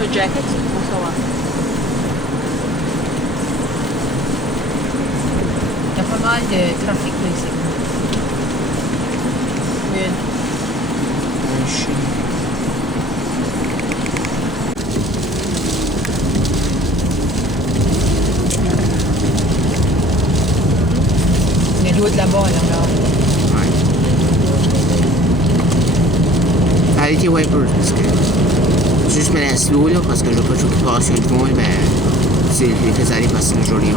auto jacket pour savoir. Il y a pas mal de trafic là ici. Good. Il y a l'autre là-bas, là. Ouais. Arrêtez les wipers, parce que... Juste me la slow, là, parce que je veux pas trop qu'il passe sur le point, ben... Tu sais, les fais aller passer le jour et